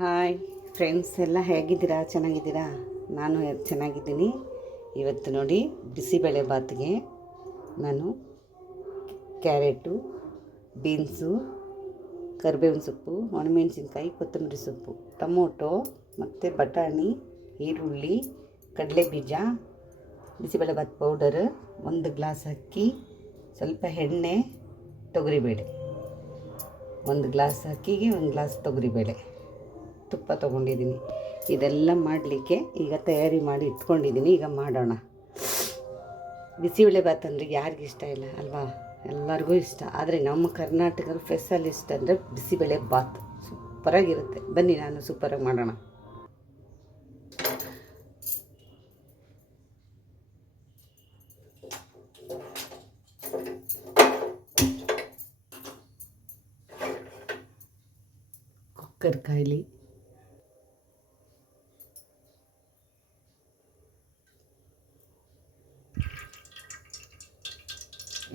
Hi friends, ಎಲ್ಲ ಹೇಗಿದ್ದೀರಾ? ಚೆನ್ನಾಗಿದ್ದೀರಾ? ನಾನು ಚೆನ್ನಾಗಿದ್ದೀನಿ. ಇವತ್ತು ನೋಡಿ, ಬಿಸಿಬೇಳೆ ಬಾತ್ಗೆ ನಾನು ಕ್ಯಾರೆಟು, ಬೀನ್ಸು, ಕರಿಬೇವಿನ ಸೊಪ್ಪು, ಒಣಮೆಣಸಿನ್ಕಾಯಿ, ಕೊತ್ತಂಬರಿ ಸೊಪ್ಪು, ಟೊಮೊಟೊ ಮತ್ತು ಬಟಾಣಿ, ಈರುಳ್ಳಿ, ಕಡಲೆಬೀಜ, ಬಿಸಿಬೇಳೆಬಾತ್ ಪೌಡರ್, 1 ಗ್ಲಾಸ್ ಅಕ್ಕಿ, ಸ್ವಲ್ಪ ಎಣ್ಣೆ, ತೊಗರಿಬೇಳೆ. 1 ಗ್ಲಾಸ್ ಅಕ್ಕಿಗೆ 1 ಗ್ಲಾಸ್ ತೊಗರಿಬೇಳೆ, ತುಪ್ಪ ತೊಗೊಂಡಿದ್ದೀನಿ. ಇದೆಲ್ಲ ಮಾಡಲಿಕ್ಕೆ ಈಗ ತಯಾರಿ ಮಾಡಿ ಇಟ್ಕೊಂಡಿದ್ದೀನಿ. ಈಗ ಮಾಡೋಣ. ಬಿಸಿಬೇಳೆಬಾತ್ ಅಂದರೆ ಯಾರಿಗೂ ಇಷ್ಟ ಇಲ್ಲ ಅಲ್ವಾ? ಎಲ್ಲರಿಗೂ ಇಷ್ಟ. ಆದರೆ ನಮ್ಮ ಕರ್ನಾಟಕದ ಸ್ಪೆಷಲಿಸ್ಟ್ ಅಂದರೆ ಬಿಸಿಬೇಳೆಬಾತ್ ಸೂಪರಾಗಿರುತ್ತೆ. ಬನ್ನಿ, ನಾನು ಸೂಪರಾಗಿ ಮಾಡೋಣ. ಕುಕ್ಕರ್ ಕಾಯಿಲಿ,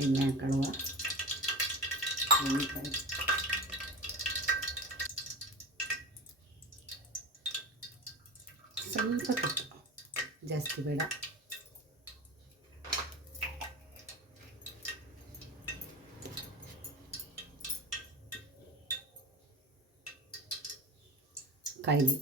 ಎಣ್ಣೆ ಹಾಕೊಳ್ಳುವ, ಸ್ವಲ್ಪ ತುಪ್ಪ, ಜಾಸ್ತಿ ಬೇಡ. ಕಾಯಿಲಿ,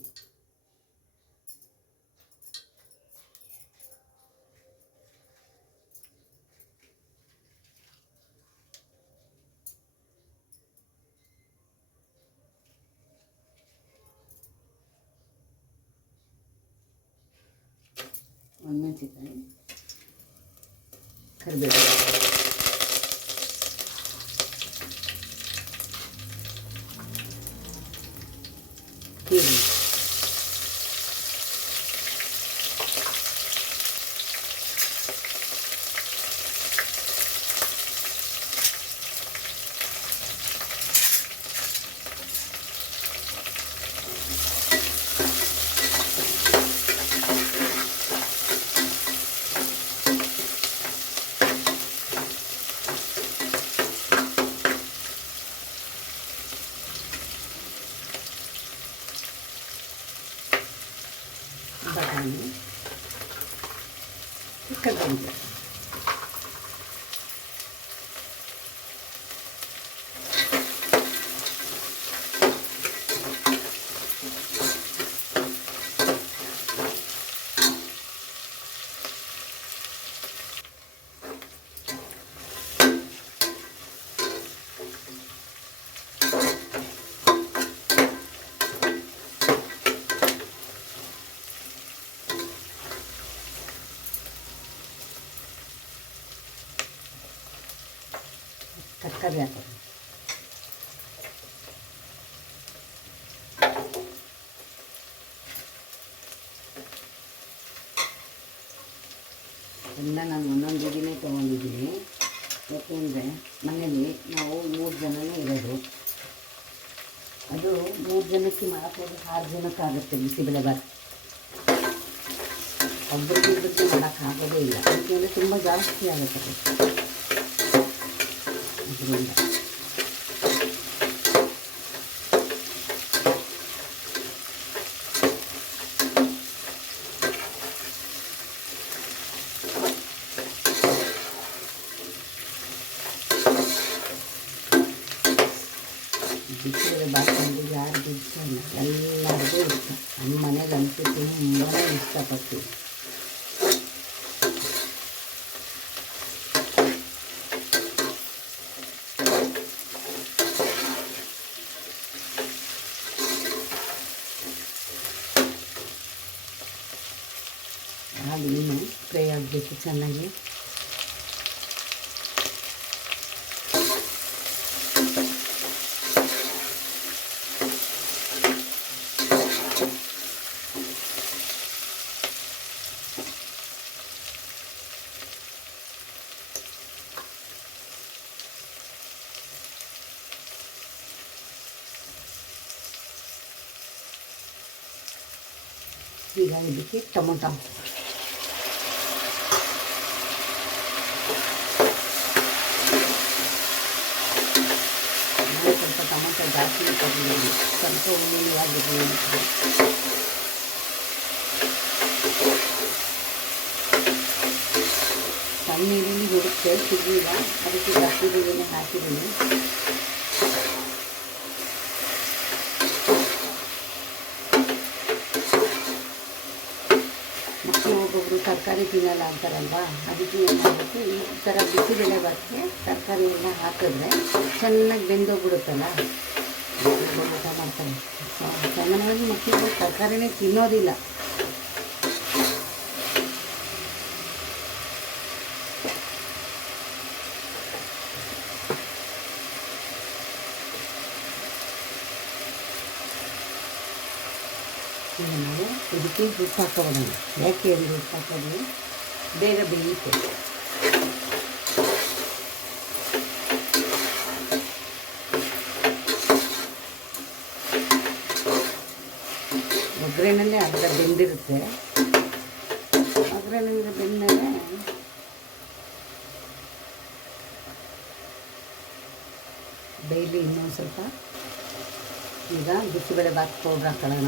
ಒಣಮೆಣಸಿನಕಾಯಿ, ಕರಿಬೇವು, ಈರುಳ್ಳಿ, ಬಟಾಣಿ, ಕಡಲೆಬೀಜ. ತರಕಾರಿ ಹಾಕೋದು, ಎಲ್ಲ ನಾನು ಒಂದೊಂದು ದಿನೇ ತೊಗೊಂಡಿದ್ದೀನಿ. ಯಾಕೆಂದರೆ ಮನೇಲಿ ನಾವು 3 ಜನನೇ ಇರೋದು. ಅದು 3 ಜನಕ್ಕೆ ಮಾಡೋಕ್ಕೋಗಿ 6 ಜನಕ್ಕಾಗುತ್ತೆ ಬಿಸಿಬೇಳೆಬಾತ್. ಒಬ್ಬರಿಗಿಬ್ಬರಿಗೆ ಮಾಡೋಕ್ಕಾಗೋದೇ ಇಲ್ಲ, ಯಾಕೆಂದರೆ ತುಂಬ ಜಾಸ್ತಿ ಆಗುತ್ತೆ ಅದರಿಂದ. ಬಿಸಿಬೇಳೆಬಾತ್ ಅಂದರೆ ಯಾರಿಗೂ ಇಷ್ಟ ಇಲ್ಲ, ಎಲ್ಲರಿಗೂ ಇಷ್ಟ. ನಮ್ಮ ಮನೆಗಂತೂ ತುಂಬಾ ಇಷ್ಟಪಡ್ತೀವಿ. ಹಾಗೆ ಇನ್ನೂ ಫ್ರೈ ಆಗಬೇಕು ಚೆನ್ನಾಗಿ. ಈಗ ಇದಕ್ಕೆ ಟೊಮೊಟೊ, ಸ್ವಲ್ಪ ಟೊಮೊಟೊ ಜಾಸ್ತಿ ತಗೊಂಡಿದ್ದೀನಿ, ಸ್ವಲ್ಪ ಹುಳಿಯಾಗಿರಲಿ ಅಂತ. ಸಣ್ಣ ನೀರಲ್ಲಿ ಹುಡುಕ್ತೆ ಸಿಗಲಿಲ್ಲ, ಅದಕ್ಕೆ ಜಾಸ್ತಿ ನೀರನ್ನೇ ಹಾಕಿದ್ದೀನಿ. ಮಕ್ಕಳು ಒಬ್ಬೊಬ್ಬರು ತರಕಾರಿ ತಿನ್ನಲ್ಲ ಅಂತಾರಲ್ವ, ಅದಕ್ಕೆ ಏನು ಮಾಡಬೇಕು, ಈ ಥರ ಬಿಸಿಬೇಳೆ ಬಾತ್ಗೆ ತರಕಾರಿ ಎಲ್ಲ ಹಾಕಿದ್ರೆ ಚೆನ್ನಾಗಿ ಬೆಂದೋಗ್ಬಿಡುತ್ತಲ್ಲ, ಊಟ ಮಾಡ್ತಾರೆ. ಸಾಮಾನ್ಯವಾಗಿ ಮಕ್ಕಳು ತರಕಾರಿನೇ ತಿನ್ನೋದಿಲ್ಲ. ಈಗ ನಾವು ಇದಕ್ಕೆ ಉಪ್ಪು ಹಾಕೋಬೋಣ. ಯಾಕೆ ಅಂದರೆ ಉಪ್ಪು ಹಾಕೋದು ಬೇಗ ಬೇಯುತ್ತೆ. ಒಗ್ಗರಣೆಯಲ್ಲೇ ಅರ್ಧ ಬೆಂದಿರುತ್ತೆ. ಒಗ್ಗರಣೆಯಿಂದ ಬೆಂದಮೇಲೆ ಬೇಯಲಿ ಇನ್ನೊಂದು ಸ್ವಲ್ಪ. ಈಗ ಬಿಸಿಬೇಳೆ ಬಾತ್ ಪೌಡ್ರ್ ಹಾಕೊಳ್ಳೋಣ.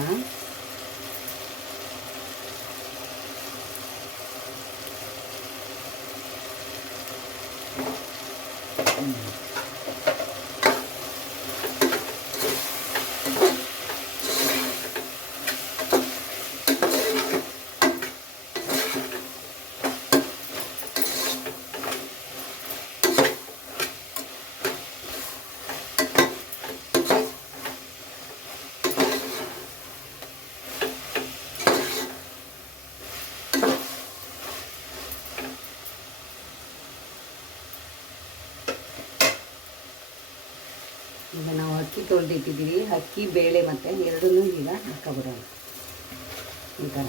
ಈಗ ನಾವು ಅಕ್ಕಿ ತೊಳೆದಿಟ್ಟಿದ್ದೀವಿ, ಅಕ್ಕಿ ಬೇಳೆ ಮತ್ತು ಎರಡನ್ನೂ ಈಗ ಹಾಕೊಬಿಡೋಣ ಈ ಥರ.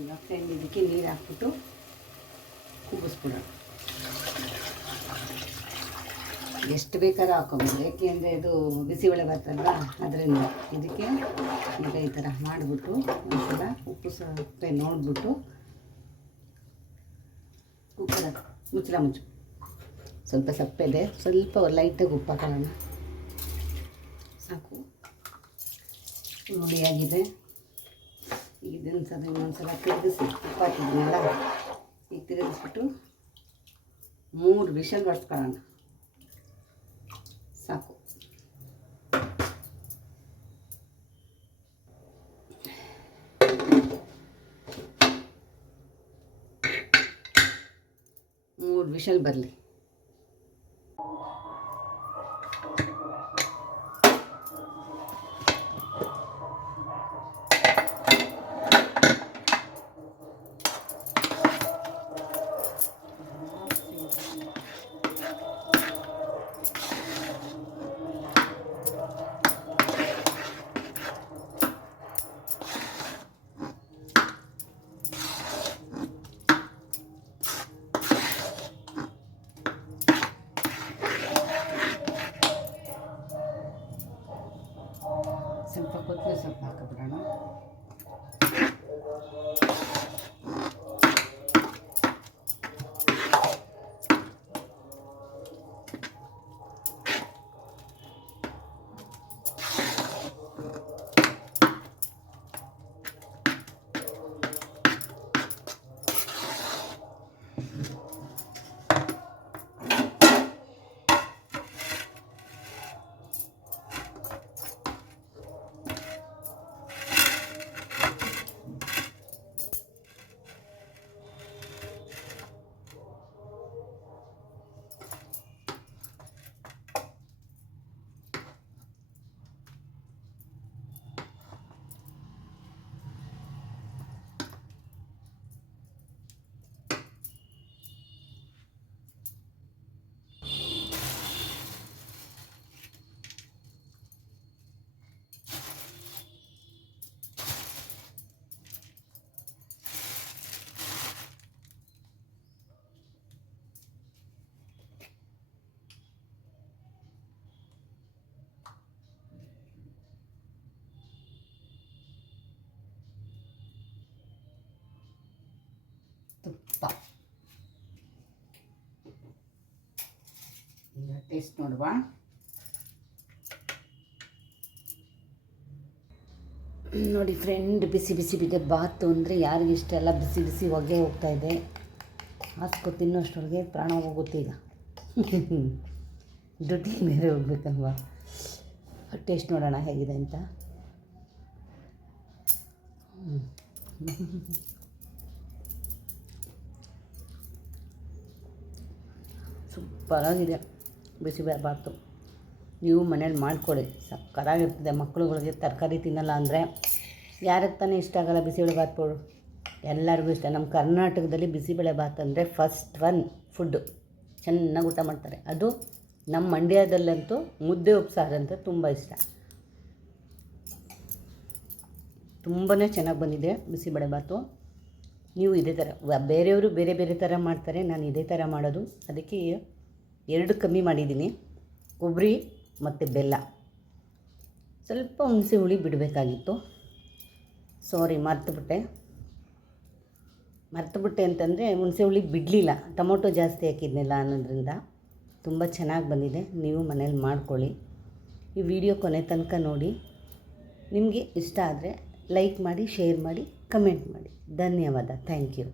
ಈಗ ಫ್ರೆಂಡ್ ಇದಕ್ಕೆ ನೀರು ಹಾಕ್ಬಿಟ್ಟು ಕೂಗಿಸ್ಬಿಡೋಣ. ಎಷ್ಟು ಬೇಕಾದ್ರೂ ಹಾಕೋಬೋದು, ಏಕೆಂದರೆ ಇದು ಬಿಸಿಬೇಳೆ ಬಾತಲ್ವಾ, ಅದರಿಂದ ಇದಕ್ಕೆ ಈಗ ಈ ಥರ ಮಾಡಿಬಿಟ್ಟು ಒಂದ್ಸಲ ಉಪ್ಪು ಸಪ್ಪೆ ನೋಡಿಬಿಟ್ಟು ಕುಕ್ಕರ್ ಮುಚ್ಚು. ಸ್ವಲ್ಪ ಸಪ್ಪೆ ಇದೆ, ಸ್ವಲ್ಪ ಲೈಟಾಗಿ ಉಪ್ಪು ಹಾಕೋಣ. ಸಾಕು, ಹುಳಿಯಾಗಿದೆ. ಈಗ ಇನ್ನೊಂದ್ಸಲ ತಿರುಗಿಸಿ, ಉಪ್ಪು ಹಾಕಿದ್ನಲ್ಲ, ಈಗ ತಿರುಗಿಸ್ಬಿಟ್ಟು 3 ವಿಷಲ್ ಬಡಿಸ್ಕೊಳ್ಳೋಣ. ಸಾಕು. ಮೂರು ವಿಷಲ್ ಬರಲಿ. ಸ್ವಲ್ಪ ಕೊತ್ತಂಬರಿ ಸೊಪ್ಪು ಹಾಕಿಬಿಡೋಣ. ಟೇಸ್ಟ್ ನೋಡುವ. ನೋಡಿ ಫ್ರೆಂಡ್, ಬಿಸಿ ಬಿಸಿ ಬಿದೆ ಬಾತು ಅಂದರೆ ಯಾರಿಗೆ ಇಷ್ಟ ಎಲ್ಲ. ಬಿಸಿ ಬಿಸಿ ಹೊಗೆ ಹೋಗ್ತಾಯಿದೆ, ಹಾಸ್ಕೊ ತಿನ್ನೋಷ್ಟೊಳಗೆ ಪ್ರಾಣ ಹೋಗುತ್ತೆ ಈಗ. ಡ್ಯೂಟಿ ಬೇರೆ ಹೋಗ್ಬೇಕಲ್ವಾ. ಟೇಸ್ಟ್ ನೋಡೋಣ ಹೇಗಿದೆ ಅಂತ. ಸೂಪರಾಗಿದೆ ಬಿಸಿಬೇಳೆ ಬಾತು. ನೀವು ಮನೇಲಿ ಮಾಡ್ಕೊಳ್ಳಿ, ಸಕ್ಕತ್ತಾಗಿರ್ತದೆ. ಮಕ್ಕಳುಗಳಿಗೆ ತರಕಾರಿ ತಿನ್ನಲ್ಲ ಅಂದರೆ ಯಾರಿಗೆ ತಾನೇ ಇಷ್ಟ ಆಗಲ್ಲ ಬಿಸಿಬೇಳೆ ಬಾತು? ಎಲ್ಲರಿಗೂ ಇಷ್ಟ. ನಮ್ಮ ಕರ್ನಾಟಕದಲ್ಲಿ ಬಿಸಿಬೇಳೆ ಬಾತು ಅಂದರೆ ಫಸ್ಟ್ ಒನ್ ಫುಡ್ಡು. ಚೆನ್ನಾಗಿ ಊಟ ಮಾಡ್ತಾರೆ. ಅದು ನಮ್ಮ ಮಂಡ್ಯದಲ್ಲಂತೂ ಮುದ್ದೆ ಉಪ್ಸಾರು ಅಂತ ತುಂಬ ಇಷ್ಟ. ತುಂಬಾ ಚೆನ್ನಾಗಿ ಬಂದಿದೆ ಬಿಸಿಬೇಳೆ ಬಾತು. ನೀವು ಇದೇ ಥರ, ಬೇರೆಯವರು ಬೇರೆ ಬೇರೆ ಥರ ಮಾಡ್ತಾರೆ, ನಾನು ಇದೇ ಥರ ಮಾಡೋದು. ಅದಕ್ಕೆ 2 ಕಮ್ಮಿ ಮಾಡಿದ್ದೀನಿ, ಕೊಬ್ಬರಿ ಮತ್ತು ಬೆಲ್ಲ. ಸ್ವಲ್ಪ ಹುಣಸೆ ಹುಳಿ ಬಿಡಬೇಕಾಗಿತ್ತು, ಸಾರಿ ಮರ್ತುಬಿಟ್ಟೆ ಅಂತಂದರೆ ಹುಣಸೆ ಹುಳಿ ಬಿಡಲಿಲ್ಲ, ಟೊಮೊಟೊ ಜಾಸ್ತಿ ಹಾಕಿದ್ನಿಲ್ಲ ಅನ್ನೋದ್ರಿಂದ. ತುಂಬ ಚೆನ್ನಾಗಿ ಬಂದಿದೆ. ನೀವು ಮನೇಲಿ ಮಾಡ್ಕೊಳ್ಳಿ. ಈ ವಿಡಿಯೋ ಕೊನೆ ತನಕ ನೋಡಿ. ನಿಮಗೆ ಇಷ್ಟ ಆದರೆ ಲೈಕ್ ಮಾಡಿ, ಶೇರ್ ಮಾಡಿ, ಕಮೆಂಟ್ ಮಾಡಿ. ಧನ್ಯವಾದ. Thank you.